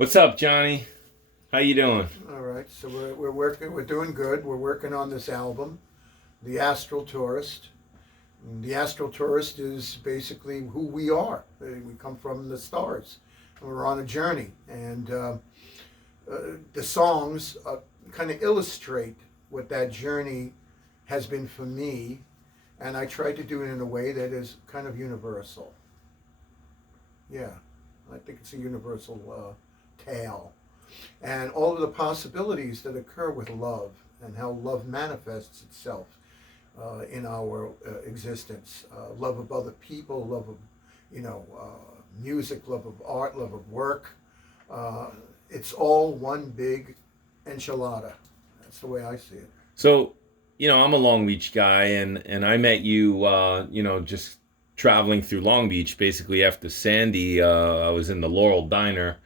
What's up, Johnny? How you doing? All right, so we're working. We're doing good. We're working on this album, the Astral Tourist. And the Astral Tourist is basically who we are. We come from the stars, and we're on a journey. And the songs kind of illustrate what that journey has been for me. And I tried to do it in a way that is kind of universal. Yeah, I think it's a universal tale and all of the possibilities that occur with love and how love manifests itself in our existence. Love of other people, love of music, love of art, love of work. It's all one big enchilada. That's the way I see it. So, I'm a Long Beach guy, and I met you, just traveling through Long Beach. Basically, after Sandy, I was in the Laurel Diner,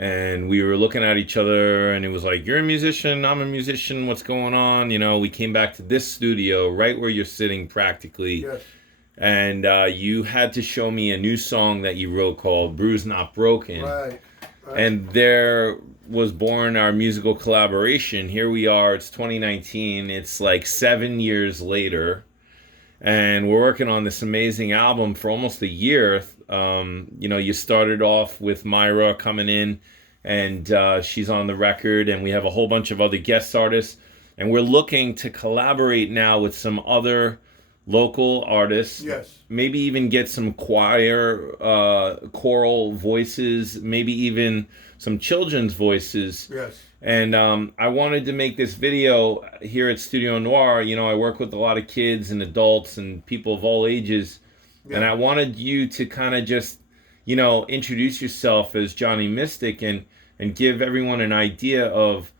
and we were looking at each other, and it was like, "You're a musician, I'm a musician. What's going on?" We came back to this studio, right where you're sitting, practically, Yes. and you had to show me a new song that you wrote called "Bruised Not Broken." Right. Right. And there was born our musical collaboration. Here we are, it's 2019, it's like 7 years later, and we're working on this amazing album for almost a year. You started off with Myra coming in, and she's on the record, and we have a whole bunch of other guest artists, and we're looking to collaborate now with some other local artists. Yes. Maybe even get some choral voices, maybe even some children's voices. Yes. And I wanted to make this video here at Studio Noir. I work with a lot of kids and adults and people of all ages. Yeah. And I wanted you to kind of just, introduce yourself as Johnny Mystic and give everyone an idea of,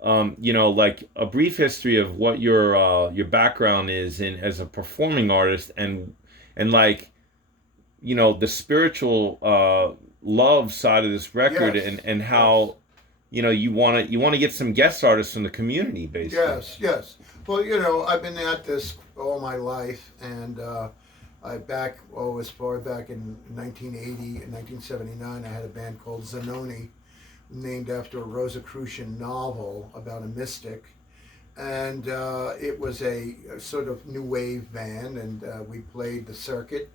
like a brief history of what your background is in as a performing artist and like, the spiritual love side of this record. Yes. And how, you want to get some guest artists from the community, basically. Yes, yes. Well, I've been at this all my life, and as far back in 1980 and 1979, I had a band called Zanoni, named after a Rosicrucian novel about a mystic. And it was a sort of new wave band, and we played the circuit,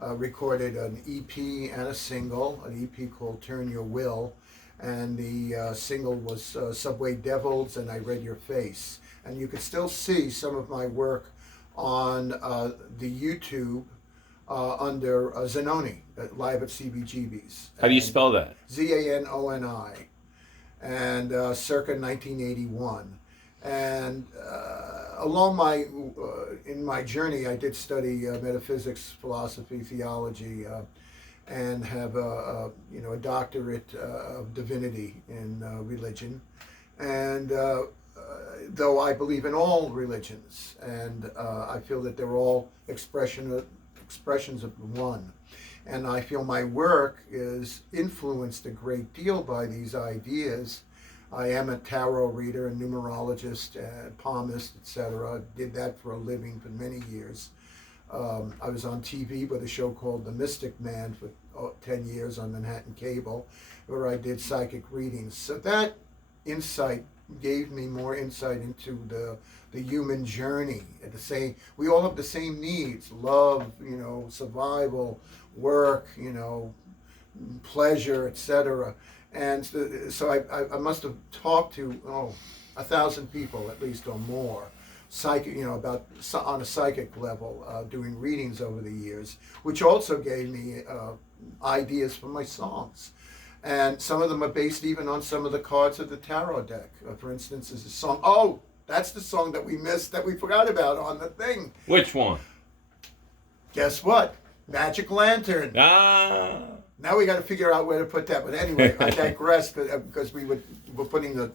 recorded an EP and a single, an EP called Turn Your Will, and the single was Subway Devils and I Read Your Face. And you can still see some of my work on the YouTube under Zanoni, live at CBGB's. How do you spell that? Zanoni, and circa 1981. And in my journey, I did study metaphysics, philosophy, theology, and have a doctorate of divinity in religion. And though I believe in all religions, and I feel that they're all expressions of one. And I feel my work is influenced a great deal by these ideas. I am a tarot reader, a numerologist, palmist, etc. Did that for a living for many years. I was on TV with a show called The Mystic Man for 10 years on Manhattan Cable, where I did psychic readings. So that insight gave me more insight into the human journey. We all have the same needs: love, survival, work, pleasure, etc. And so I must have talked to 1,000 people at least or more, about on a psychic level, doing readings over the years, which also gave me ideas for my songs. And some of them are based even on some of the cards of the tarot deck. For instance, there's a song. Oh, that's the song that we missed, that we forgot about on the thing. Which one? Guess what? Magic Lantern. Ah. Now we got to figure out where to put that. But anyway, I digress because we were putting the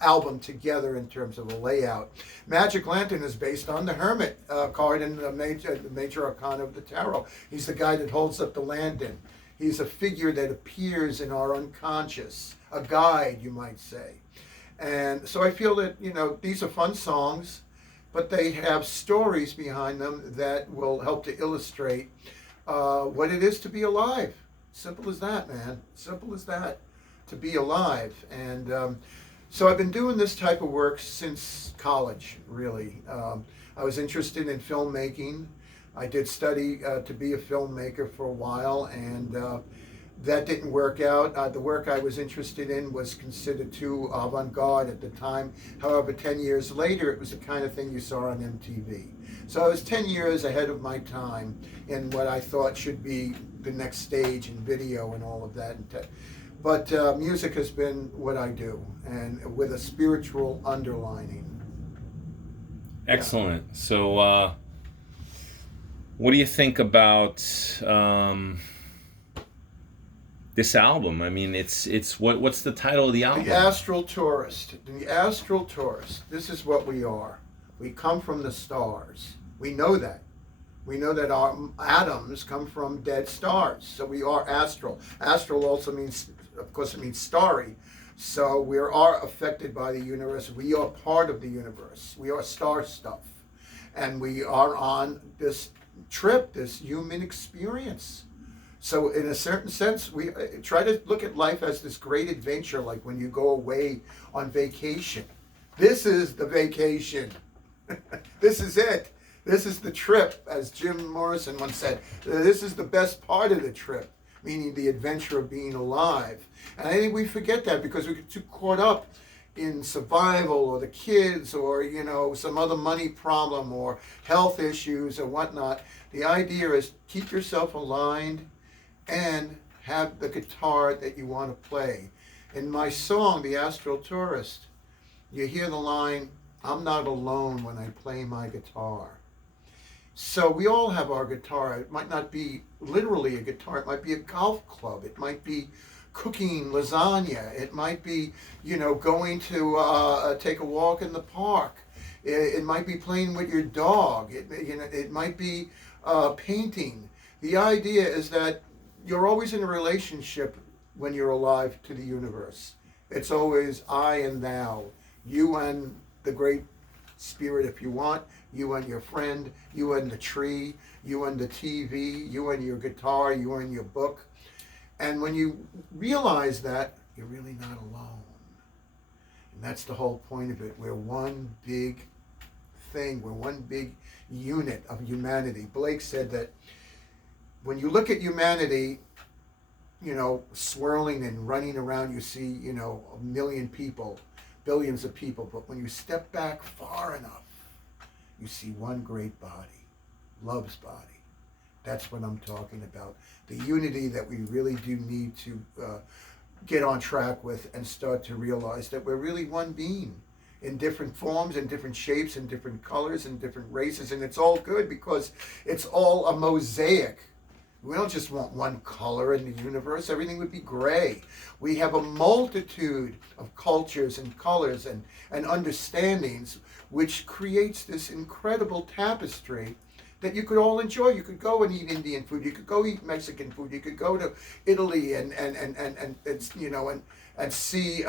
album together in terms of a layout. Magic Lantern is based on the Hermit card in the major arcana of the tarot. He's the guy that holds up the lantern. He's a figure that appears in our unconscious, a guide, you might say. And so I feel that, these are fun songs, but they have stories behind them that will help to illustrate what it is to be alive. Simple as that, man. Simple as that. to be alive. And so I've been doing this type of work since college, really. I was interested in filmmaking. I did study to be a filmmaker for a while, and that didn't work out. The work I was interested in was considered too avant-garde at the time. However, 10 years later, it was the kind of thing you saw on MTV. So I was 10 years ahead of my time in what I thought should be the next stage in video and all of that. But music has been what I do, and with a spiritual underlining. Excellent. Yeah. So what do you think about this album? I mean, it's what's the title of the album? The Astral Tourist. The Astral Tourist. This is what we are. We come from the stars. We know that. We know that our atoms come from dead stars. So we are astral. Astral also means, of course, it means starry. So we are affected by the universe. We are part of the universe. We are star stuff. And we are on this trip, this human experience. So in a certain sense, we try to look at life as this great adventure, like when you go away on vacation. This is the vacation. This is it. This is the trip, as Jim Morrison once said. This is the best part of the trip, meaning the adventure of being alive. And I think we forget that because we get too caught up in survival or the kids or, some other money problem or health issues or whatnot. The idea is keep yourself aligned and have the guitar that you want to play. In my song, The Astral Tourist, you hear the line, "I'm not alone when I play my guitar." So we all have our guitar. It might not be literally a guitar. It might be a golf club. It might be cooking lasagna. It might be, going to take a walk in the park. It might be playing with your dog. It might be painting. The idea is that you're always in a relationship when you're alive to the universe. It's always I and thou, you and the great spirit if you want, you and your friend, you and the tree, you and the TV, you and your guitar, you and your book. And when you realize that, you're really not alone. And that's the whole point of it. We're one big thing. We're one big unit of humanity. Blake said that when you look at humanity, swirling and running around, you see, a million people, billions of people. But when you step back far enough, you see one great body, love's body. That's what I'm talking about. The unity that we really do need to get on track with and start to realize that we're really one being in different forms, in different shapes, in different colors, in different races. And it's all good because it's all a mosaic. We don't just want one color in the universe. Everything would be gray. We have a multitude of cultures and colors and understandings, which creates this incredible tapestry that you could all enjoy. You could go and eat Indian food. You could go eat Mexican food. You could go to Italy and see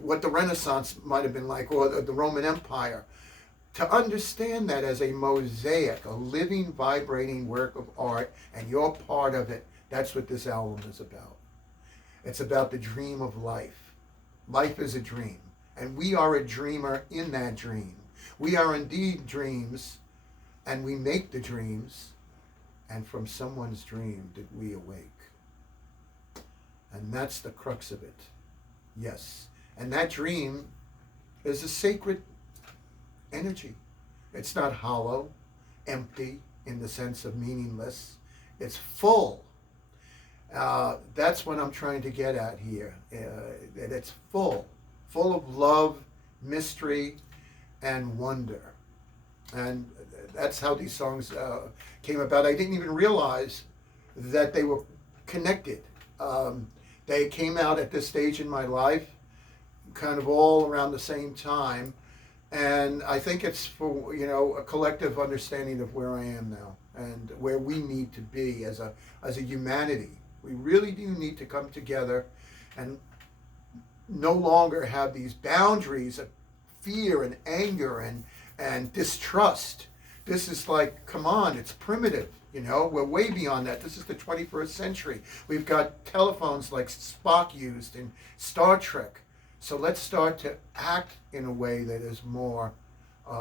what the Renaissance might have been like, or the Roman Empire. To understand that as a mosaic, a living, vibrating work of art, and you're part of it, that's what this album is about. It's about the dream of life. Life is a dream, and we are a dreamer in that dream. We are indeed dreams, and we make the dreams, and from someone's dream did we awake. And that's the crux of it. Yes. And that dream is a sacred energy. It's not hollow, empty in the sense of meaningless. It's full. That's what I'm trying to get at here. That it's full of love, mystery, and wonder. And that's how these songs came about. I didn't even realize that they were connected. They came out at this stage in my life, kind of all around the same time. And I think it's for, a collective understanding of where I am now and where we need to be as a humanity. We really do need to come together and no longer have these boundaries of fear and anger and distrust. this is like, come on, it's primitive. You know, we're way beyond that. This is the 21st century. We've got telephones like Spock used in Star Trek. So let's start to act in a way that is more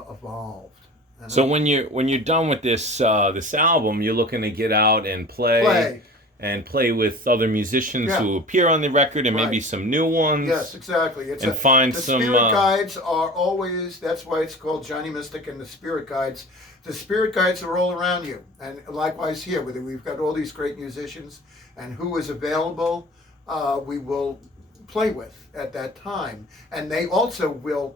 evolved. And So when you're done with this album, you're looking to get out and play with other musicians Yeah. who appear on the record, and maybe Right. some new ones. Yes, exactly. And find the some, spirit guides are always. That's why it's called Johnny Mystic and the Spirit Guides. The spirit guides are all around you, and likewise here, whether we've got all these great musicians, and who is available, we will play with at that time, and they also will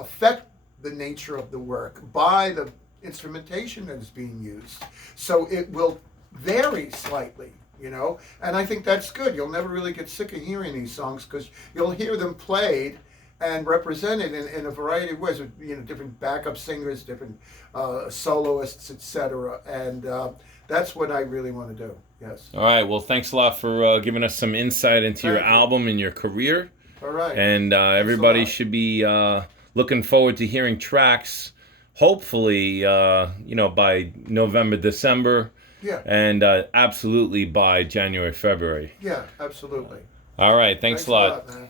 affect the nature of the work by the instrumentation that is being used. So it will vary slightly. You know, and I think that's good. You'll never really get sick of hearing these songs because you'll hear them played and represented in a variety of ways with, you know, different backup singers, different soloists, etc. And that's what I really want to do. Yes. All right. Well, thanks a lot for giving us some insight into your Thank you. album and your career. All right. And Thanks a everybody lot. should be looking forward to hearing tracks, hopefully, by November, December, Yeah. and absolutely by January, February. Yeah. Absolutely. All right. Thanks a lot. Man.